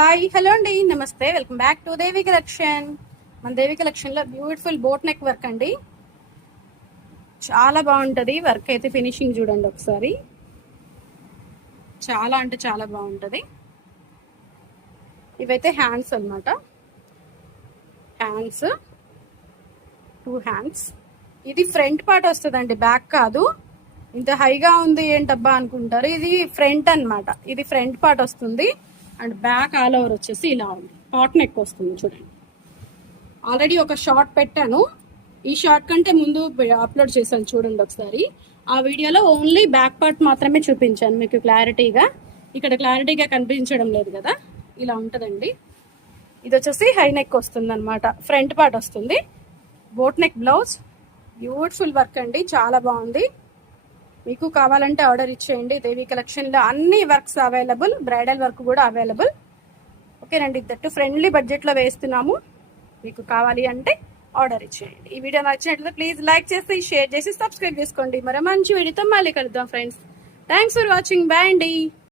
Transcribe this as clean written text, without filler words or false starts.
Hi hello అండి, నమస్తే, welcome back to Devi collection. మన దేవి కలెక్షన్లో బ్యూటిఫుల్ బోట్ నెక్ వర్క్ అండి. చాలా బాగుంటుంది వర్క్ అయితే. ఫినిషింగ్ చూడండి ఒకసారి, చాలా అంటే చాలా బాగుంటుంది. ఇవైతే హ్యాండ్స్ అన్నమాట. Hands, 2 hands. ఇది ఫ్రంట్ పార్ట్ వస్తుందండి, బ్యాక్ కాదు. ఇంత హైగా ఉంది ఏంటబ్బా అనుకుంటారు. ఇది ఫ్రంట్ అన్నమాట. ఇది ఫ్రంట్ పార్ట్ వస్తుంది అండ్ బ్యాక్ ఆల్ ఓవర్ వచ్చేసి ఇలా ఉంది. పాట్ నెక్ వస్తుంది చూడండి. ఆల్రెడీ ఒక షార్ట్ పెట్టాను, ఈ షార్ట్ కంటే ముందు అప్లోడ్ చేశాను చూడండి ఒకసారి. ఆ వీడియోలో ఓన్లీ బ్యాక్ పార్ట్ మాత్రమే చూపించాను మీకు క్లారిటీగా. ఇక్కడ క్లారిటీగా కనిపించడం లేదు కదా. ఇలా ఉంటుందండి. ఇది వచ్చేసి హై నెక్ వస్తుంది అనమాట, ఫ్రంట్ పార్ట్ వస్తుంది. Boat neck blouse, beautiful work అండి, చాలా బాగుంది. మీకు కావాలంటే ఆర్డర్ ఇచ్చేయండి. దేవి కలెక్షన్లో అన్ని వర్క్స్ అవైలబుల్, బ్రైడల్ వర్క్ కూడా అవైలబుల్. ఓకేనండి, ఇద్దరు ఫ్రెండ్లీ బడ్జెట్లో వేస్తున్నాము. మీకు కావాలి అంటే ఆర్డర్ ఇచ్చేయండి. ఈ వీడియో నచ్చినట్లయితే ప్లీజ్ లైక్ చేసి, షేర్ చేసి, సబ్స్క్రైబ్ చేసుకోండి. మరో మంచి వీడియోతో మళ్ళీ కలుద్దాం friends. Thanks for watching. Bye అండి.